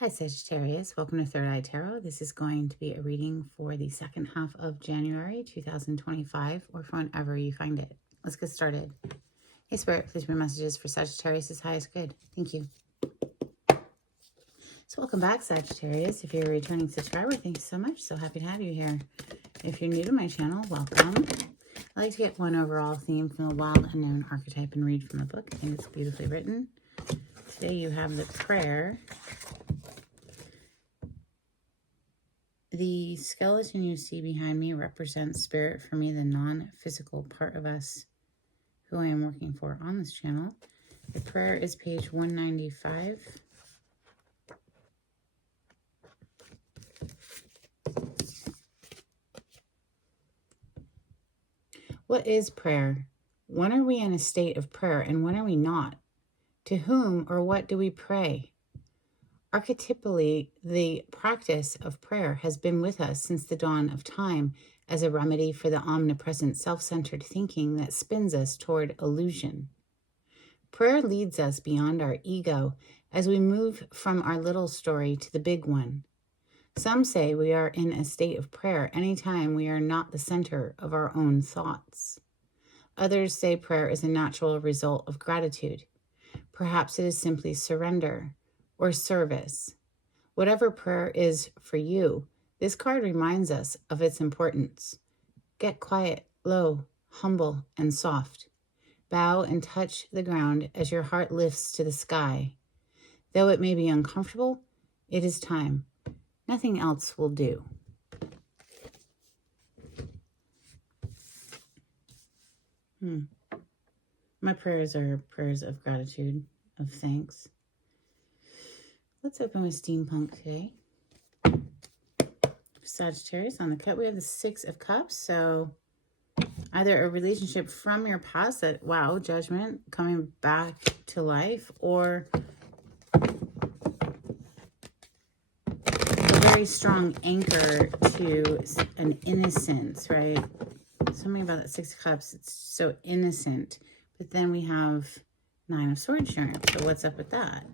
Hi Sagittarius, welcome to Third Eye Tarot. This is going to be a reading for the second half of January 2025 or for whenever you find it. Let's get started. Hey Spirit, please bring messages for Sagittarius' highest good. Thank you. So welcome back Sagittarius. If you're a returning subscriber, thank you so much. So happy to have you here. If you're new to my channel, welcome. I like to get one overall theme from the wild unknown archetype and read from the book. I think it's beautifully written. Today you have the prayer. The skeleton you see behind me represents spirit for me, the non-physical part of us who I am working for on this channel. The prayer is page 195. What is prayer? When are we in a state of prayer and when are we not? To whom or what do we pray? Archetypally, the practice of prayer has been with us since the dawn of time as a remedy for the omnipresent self-centered thinking that spins us toward illusion. Prayer leads us beyond our ego as we move from our little story to the big one. Some say we are in a state of prayer anytime we are not the center of our own thoughts. Others say prayer is a natural result of gratitude. Perhaps it is simply surrender or service. Whatever prayer is for you, this card reminds us of its importance. Get quiet, low, humble, and soft. Bow and touch the ground as your heart lifts to the sky. Though it may be uncomfortable, it is time. Nothing else will do. My prayers are prayers of gratitude, of thanks. Let's open with steampunk today. Sagittarius on the cut. We have the Six of Cups. So either a relationship from your past that, wow, judgment, coming back to life, or a very strong anchor to an innocence, right? Something about that Six of Cups, it's so innocent. But then we have Nine of Swords showing up. So what's up with that?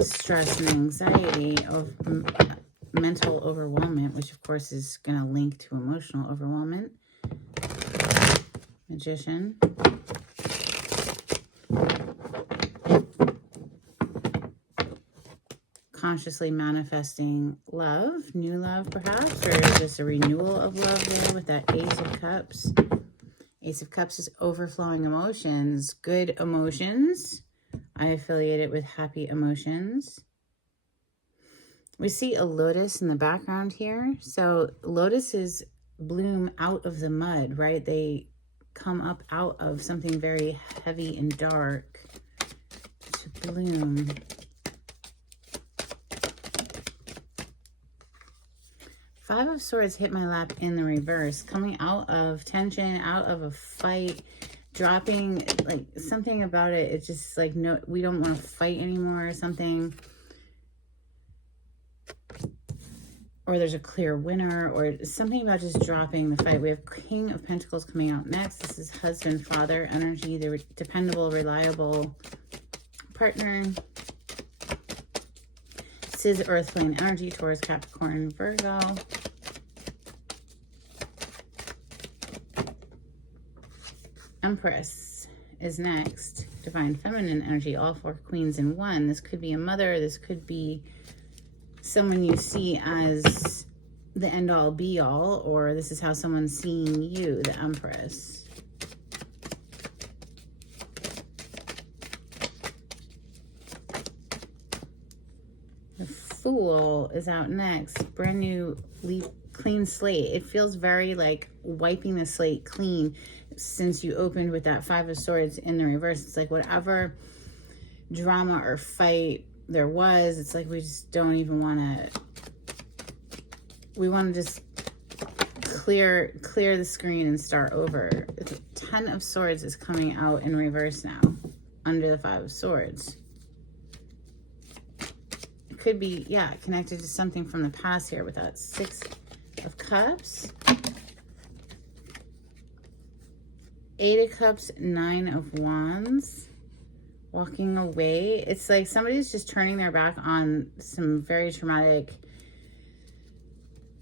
Stress and anxiety of mental overwhelmment, which of course is going to link to emotional overwhelmment. Magician. Consciously manifesting love, new love perhaps, or just a renewal of love there with that Ace of Cups. Ace of Cups is overflowing emotions, good emotions. I affiliate it with happy emotions. We see a lotus in the background here. So lotuses bloom out of the mud, right? They come up out of something very heavy and dark to bloom. Five of Swords hit my lap in the reverse, coming out of tension, out of a fight, dropping, like something about it. It's just like, no, we don't want to fight anymore or something. Or there's a clear winner, or something about just dropping the fight. We have King of Pentacles coming out next. This is husband, father energy, the dependable, reliable partner. This is earth plane energy, Taurus, Capricorn, Virgo. Empress is next. Divine feminine energy, all four queens in one. This could be a mother. This could be someone you see as the end-all be-all, or this is how someone's seeing you, the Empress. The Fool is out next. Brand new, clean slate. It feels very like wiping the slate clean since you opened with that Five of Swords in the reverse. It's like whatever drama or fight there was, it's like we just don't even want to, we want to just clear the screen and start over. The Ten of Swords is coming out in reverse now under the Five of Swords. It could be, yeah, connected to something from the past here with that Six of Cups. Eight of Cups, Nine of Wands. walking away. It's like somebody's just turning their back on some very traumatic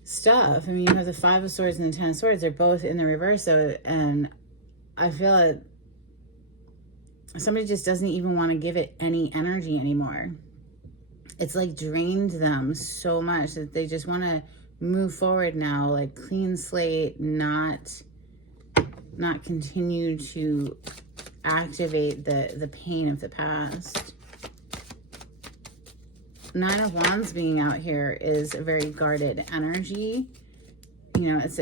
stuff. I mean, you have the Five of Swords and the Ten of Swords. They're both in the reverse. So, and I feel like somebody just doesn't even want to give it any energy anymore. It's like drained them so much that they just want to move forward now, like clean slate, not continue to activate the pain of the past. Nine of Wands being out here is a very guarded energy. You know, it's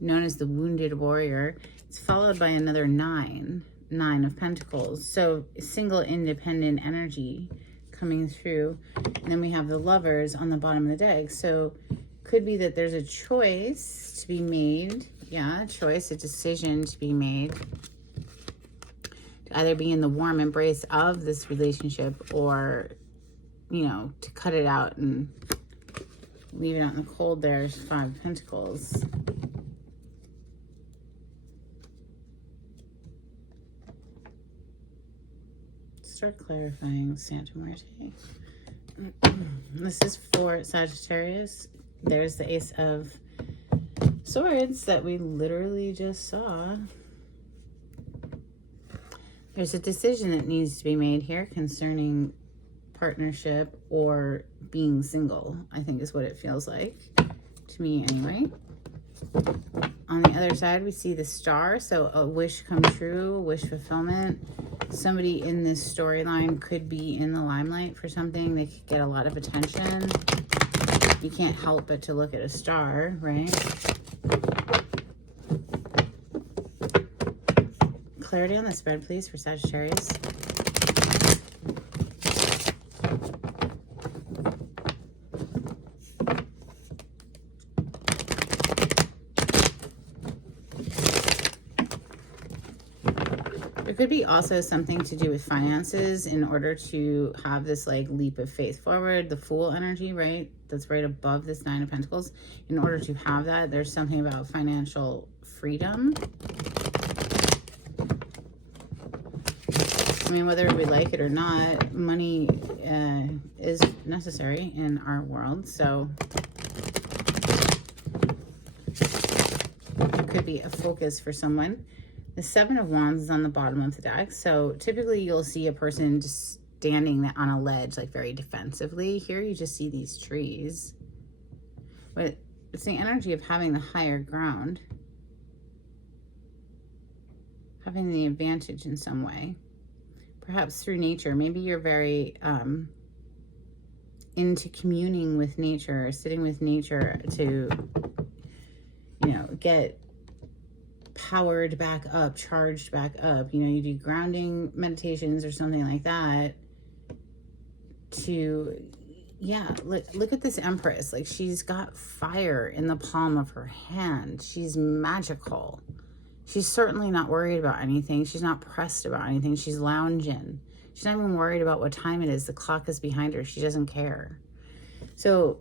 known as the wounded warrior. It's followed by another nine of Pentacles. So single independent energy coming through. And then we have the Lovers on the bottom of the deck. So could be that there's a choice to be made. Yeah, a choice, a decision to be made. To either be in the warm embrace of this relationship or, you know, to cut it out and leave it out in the cold. There's Five of Pentacles. Start clarifying, Santa Muerte. This is for Sagittarius. There's the Ace of Swords that we literally just saw. There's a decision that needs to be made here concerning partnership or being single, I think is what it feels like to me anyway. On the other side, we see the Star, so a wish come true, wish fulfillment. Somebody in this storyline could be in the limelight for something. They could get a lot of attention. You can't help but to look at a star, right? Clarity on the spread, please, for Sagittarius. There could be also something to do with finances in order to have this like leap of faith forward. The Fool energy, right? That's right above this Nine of Pentacles. In order to have that, there's something about financial freedom. I mean, whether we like it or not, money is necessary in our world. So it could be a focus for someone. The Seven of Wands is on the bottom of the deck. So typically you'll see a person just standing on a ledge, like very defensively. Here you just see these trees. But it's the energy of having the higher ground. Having the advantage in some way. Perhaps through nature. Maybe you're very into communing with nature, sitting with nature to, you know, get powered back up, charged back up. You know, you do grounding meditations or something like that to, yeah, look at this Empress. Like, she's got fire in the palm of her hand. She's magical. She's certainly not worried about anything. She's not pressed about anything. She's lounging. She's not even worried about what time it is. The clock is behind her. She doesn't care. So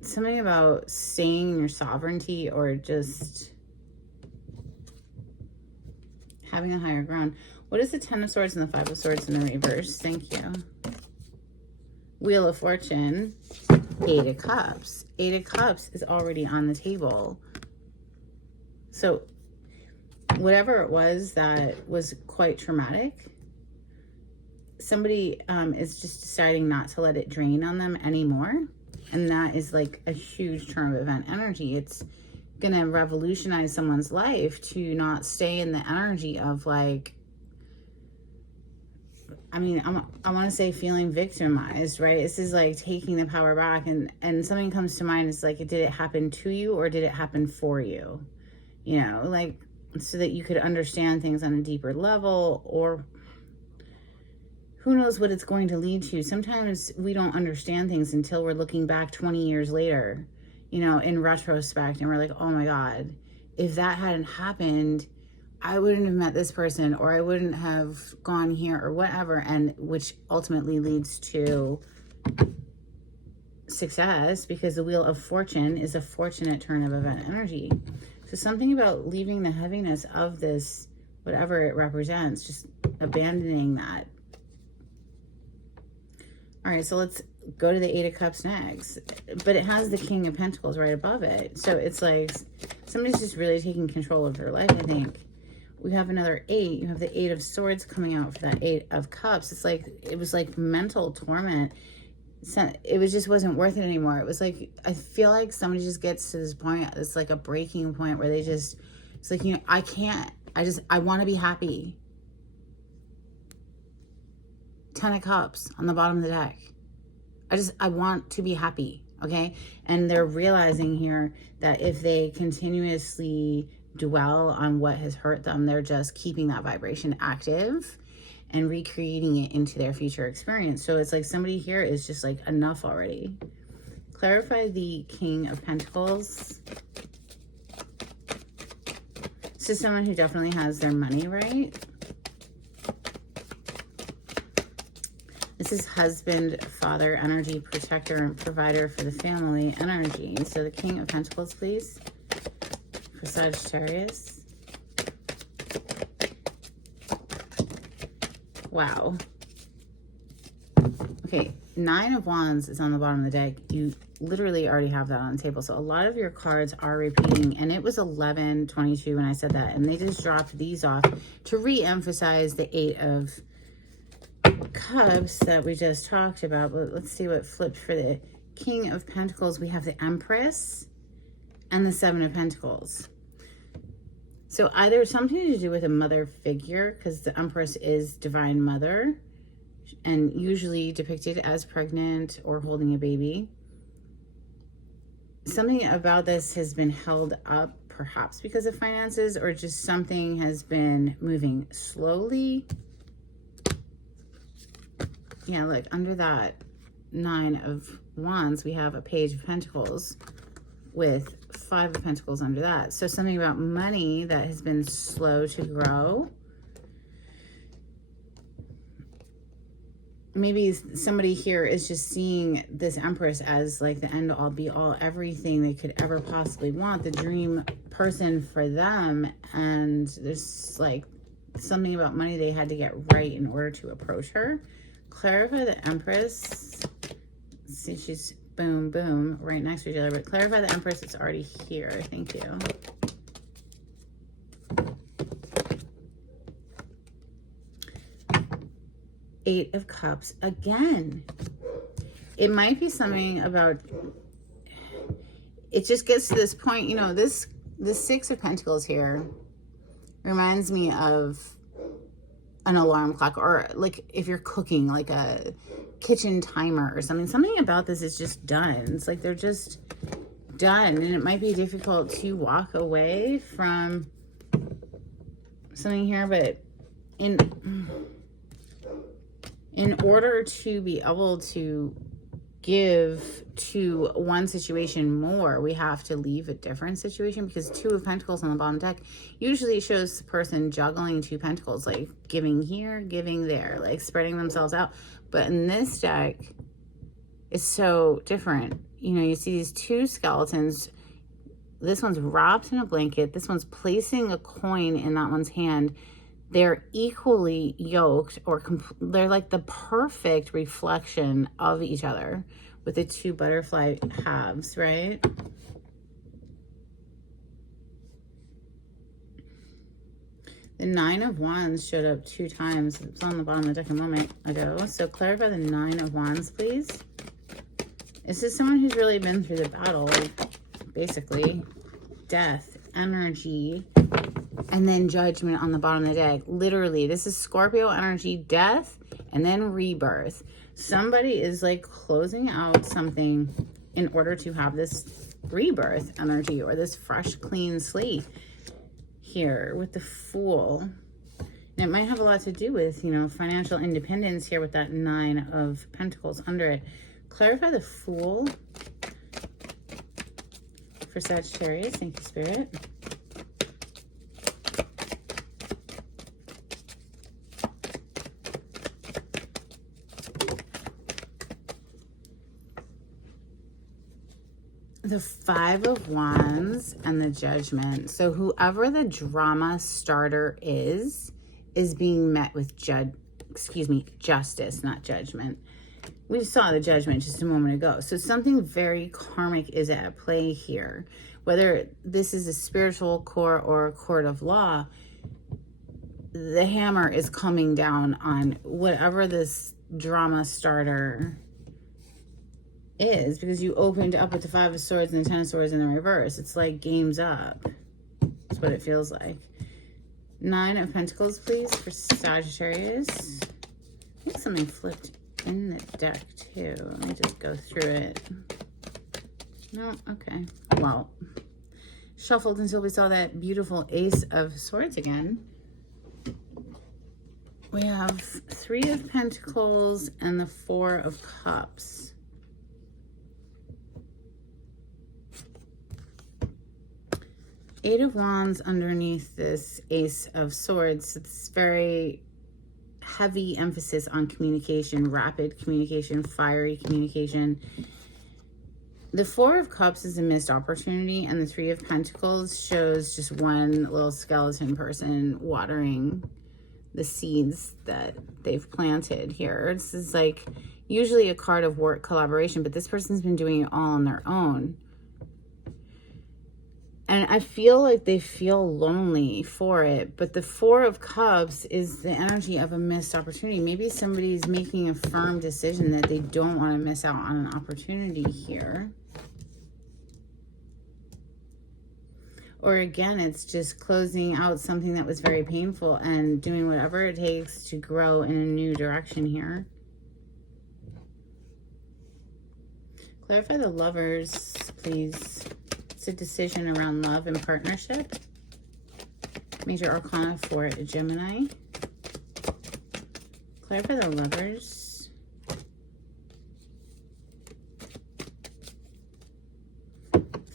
something about staying in your sovereignty or just having a higher ground. What is the Ten of Swords and the Five of Swords in the reverse? Thank you. Wheel of Fortune, Eight of Cups. Eight of Cups is already on the table. So whatever it was that was quite traumatic, somebody is just deciding not to let it drain on them anymore. And that is like a huge turn of event energy. It's going to revolutionize someone's life to not stay in the energy of like, I mean, I want to say feeling victimized, right? This is like taking the power back. And something comes to mind. It's like, did it happen to you or did it happen for you? You know, like, so that you could understand things on a deeper level, or who knows what it's going to lead to. Sometimes we don't understand things until we're looking back 20 years later, you know, in retrospect, and we're like, oh my God, if that hadn't happened, I wouldn't have met this person, or I wouldn't have gone here, or whatever, and which ultimately leads to success, because the Wheel of Fortune is a fortunate turn of event energy. So something about leaving the heaviness of this whatever it represents, just abandoning that. All right, so let's go to the Eight of Cups next. But it has the King of Pentacles right above it. So it's like somebody's just really taking control of their life, I think. We have another 8. You have the 8 of Swords coming out for that 8 of Cups. It's like, it was like mental torment. It was just wasn't worth it anymore. It was like, I feel like somebody just gets to this point, it's like a breaking point where they just, it's like, you know, I can't, I want to be happy. 10 of Cups on the bottom of the deck. I want to be happy, okay? And they're realizing here that if they continuously dwell on what has hurt them, they're just keeping that vibration active and recreating it into their future experience. So it's like somebody here is just like, enough already. Clarify the King of Pentacles. This is someone who definitely has their money right. This is husband, father, energy, protector, and provider for the family energy. So the King of Pentacles, please, for Sagittarius. Wow. Okay, 9 of Wands is on the bottom of the deck. You literally already have that on the table. So a lot of your cards are repeating. And it was 11:22 when I said that. And they just dropped these off to re-emphasize the 8 of Cups that we just talked about. But let's see what flipped for the King of Pentacles. We have the Empress and the 7 of Pentacles. So either something to do with a mother figure, because the Empress is divine mother and usually depicted as pregnant or holding a baby. Something about this has been held up, perhaps because of finances, or just something has been moving slowly. Yeah, look, under that 9 of Wands, we have a Page of Pentacles with 5 of Pentacles under that. So something about money that has been slow to grow. Maybe somebody here is just seeing this Empress as like the end all be all, everything they could ever possibly want, the dream person for them. And there's like something about money they had to get right in order to approach her. Clarify the Empress. See, she's boom, boom, right next to each other. But clarify the Empress, it's already here. Thank you. Eight of Cups again. It might be something about, it just gets to this point, you know, the 6 of Pentacles here reminds me of an alarm clock, or like if you're cooking, like a kitchen timer or something about this is just done. It's like they're just done, and it might be difficult to walk away from something here, but in order to be able to give to one situation more, we have to leave a different situation, because 2 of Pentacles on the bottom deck usually shows the person juggling 2 pentacles, like giving here, giving there, like spreading themselves out. But in this deck, it's so different. You know, you see these 2 skeletons. This one's wrapped in a blanket. This one's placing a coin in that one's hand. They're equally yoked, or they're like the perfect reflection of each other with the 2 butterfly halves, right? The 9 of Wands showed up 2 times. It's on the bottom of the deck a moment ago. So clarify the 9 of Wands, please. This is someone who's really been through the battle, like basically death, energy, and then judgment on the bottom of the deck. Literally, this is Scorpio energy, death, and then rebirth. Somebody is like closing out something in order to have this rebirth energy, or this fresh, clean slate here with the Fool. And it might have a lot to do with, you know, financial independence here with that 9 of Pentacles under it. Clarify the Fool for Sagittarius. Thank you, Spirit. the Five of Wands and the Judgment. So whoever the drama starter is being met with justice, not judgment. We saw the Judgment just a moment ago. So something very karmic is at play here. Whether this is a spiritual court or a court of law, the hammer is coming down on whatever this drama starter is, because you opened up with the Five of Swords and the Ten of Swords in the reverse. It's like game's up. That's what it feels like. Nine of Pentacles, please, for Sagittarius. I think something flipped in the deck, too. Let me just go through it. No, okay. Well, shuffled until we saw that beautiful Ace of Swords again. We have Three of Pentacles and the Four of Cups. Eight of Wands underneath this Ace of Swords. It's very heavy emphasis on communication, rapid communication, fiery communication. The Four of Cups is a missed opportunity, and the Three of Pentacles shows just one little skeleton person watering the seeds that they've planted here. This is like usually a card of work collaboration, but this person's been doing it all on their own. And I feel like they feel lonely for it. But the Four of Cups is the energy of a missed opportunity. Maybe somebody's making a firm decision that they don't want to miss out on an opportunity here. Or again, it's just closing out something that was very painful and doing whatever it takes to grow in a new direction here. Clarify the Lovers, please. A decision around love and partnership. Major Arcana for Gemini. Clarify the Lovers.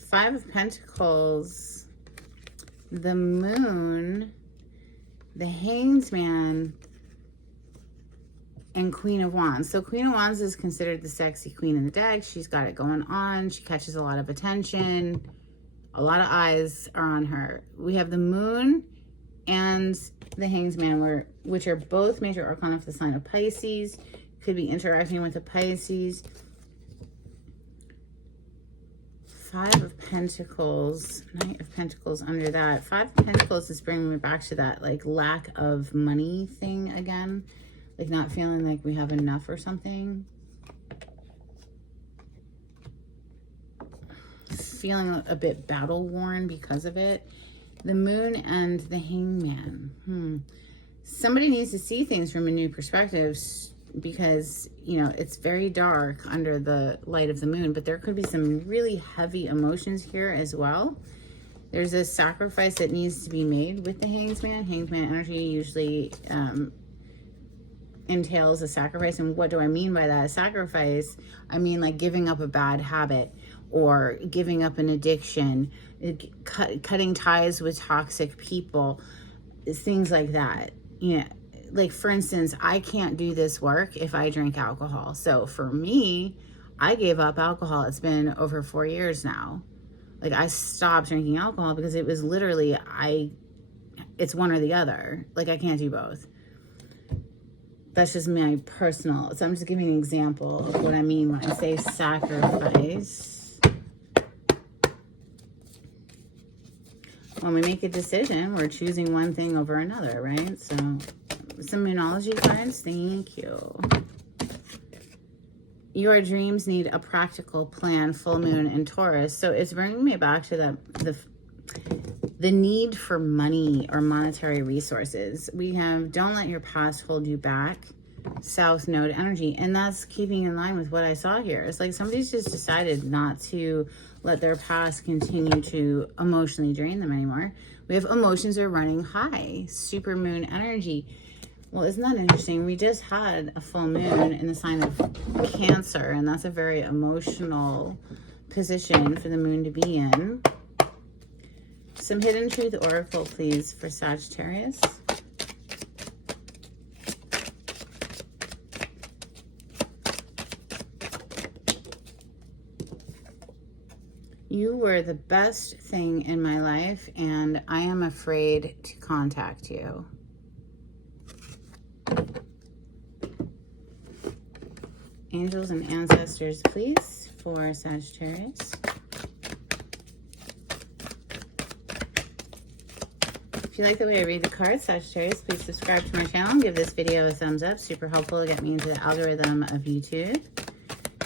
Five of Pentacles. The Moon. The Hanged Man. And Queen of Wands. So Queen of Wands is considered the sexy queen in the deck. She's got it going on. She catches a lot of attention. A lot of eyes are on her. We have the Moon and the Hanged Man, which are both major arcana for the sign of Pisces. Could be interacting with the Pisces. Five of Pentacles, Knight of Pentacles under that. Five of Pentacles is bringing me back to that like lack of money thing again. Like not feeling like we have enough or something. Feeling a bit battle worn because of it. The Moon and the Hanged Man. Somebody needs to see things from a new perspective, because, you know, it's very dark under the light of the moon, but there could be some really heavy emotions here as well. There's a sacrifice that needs to be made with the Hanged Man. Hanged Man energy usually entails a sacrifice. And what do I mean by that? A sacrifice, I mean like giving up a bad habit, or giving up an addiction, cutting ties with toxic people, things like that. You know, like for instance, I can't do this work if I drink alcohol. So for me, I gave up alcohol. It's been over 4 years now. Like I stopped drinking alcohol because it was literally, it's one or the other. Like I can't do both. That's just my personal, so I'm just giving an example of what I mean when I say sacrifice. When we make a decision, we're choosing one thing over another, right? So some Moonology cards, thank you. Your dreams need a practical plan, full moon in Taurus. So it's bringing me back to the need for money or monetary resources. We have don't let your past hold you back, South Node energy. And that's keeping in line with what I saw here. It's like somebody's just decided not to let their past continue to emotionally drain them anymore. We have emotions are running high, super moon energy. Well, isn't that interesting? We just had a full moon in the sign of Cancer, and that's a very emotional position for the moon to be in. Some Hidden Truth Oracle, please, for Sagittarius. You were the best thing in my life, and I am afraid to contact you. Angels and ancestors, please, for Sagittarius. If you like the way I read the cards, Sagittarius, please subscribe to my channel and give this video a thumbs up. Super helpful to get me into the algorithm of YouTube.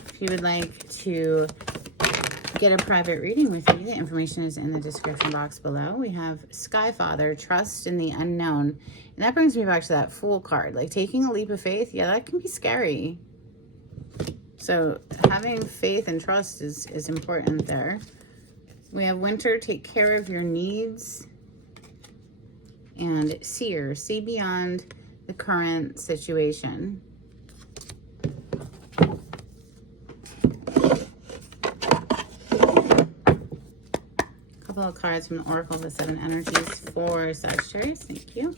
If you would like to get a private reading with me, the information is in the description box below. We have Sky Father, trust in the unknown. And that brings me back to that Fool card. Like taking a leap of faith, yeah, that can be scary. So having faith and trust is important there. We have Winter, take care of your needs. And Seer, see beyond the current situation. A couple of cards from the Oracle of the Seven Energies for Sagittarius. Thank you.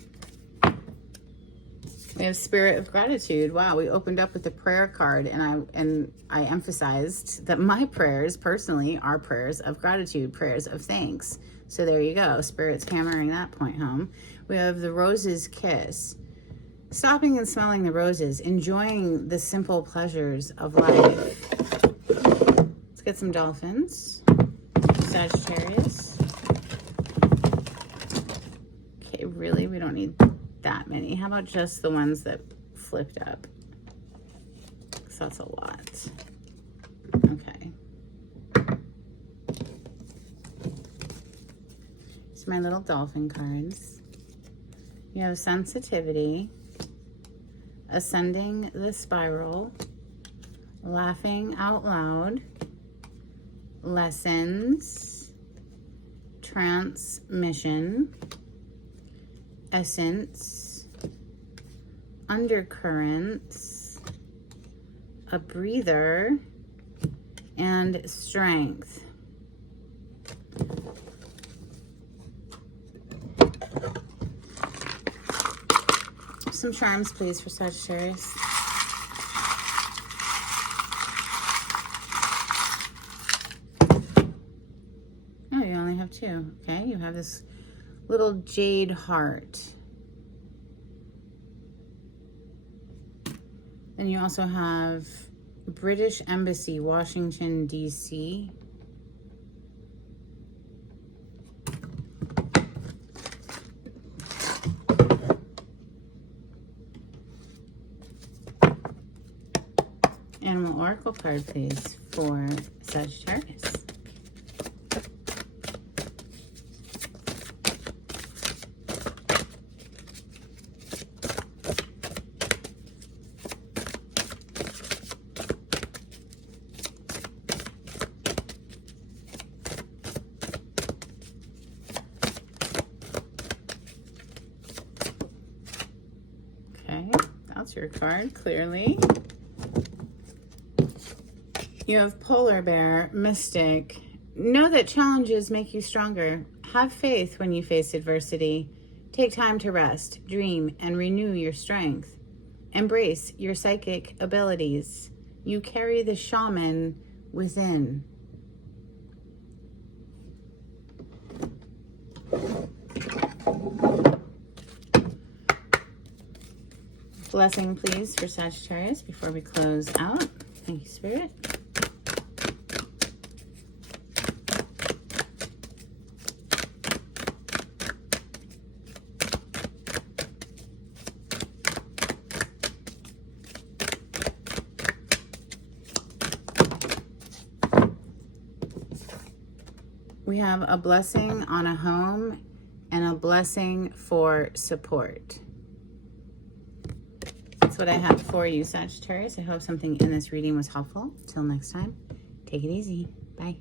We have Spirit of Gratitude. Wow, we opened up with the prayer card, and I emphasized that my prayers personally are prayers of gratitude, prayers of thanks. So there you go. Spirit's hammering that point home. We have the Rose's Kiss. Stopping and smelling the roses, enjoying the simple pleasures of life. Let's get some dolphins. Sagittarius. Okay, really? We don't need that many. How about just the ones that flipped up? Because that's a lot. Okay. It's my little dolphin cards. You have sensitivity, ascending the spiral, laughing out loud, lessons, transmission, essence, undercurrents, a breather, and strength. Some charms, please, for Sagittarius. Oh, you only have two. Okay, you have this little jade heart. Then you also have British Embassy, Washington, D.C. Animal Oracle card, please, for Sagittarius. Okay, that's your card, clearly. You have Polar Bear, Mystic. Know that challenges make you stronger. Have faith when you face adversity. Take time to rest, dream, and renew your strength. Embrace your psychic abilities. You carry the shaman within. Blessing, please, for Sagittarius before we close out. Thank you, Spirit. We have a blessing on a home and a blessing for support. That's what I have for you, Sagittarius. I hope something in this reading was helpful. Till next time, take it easy. Bye.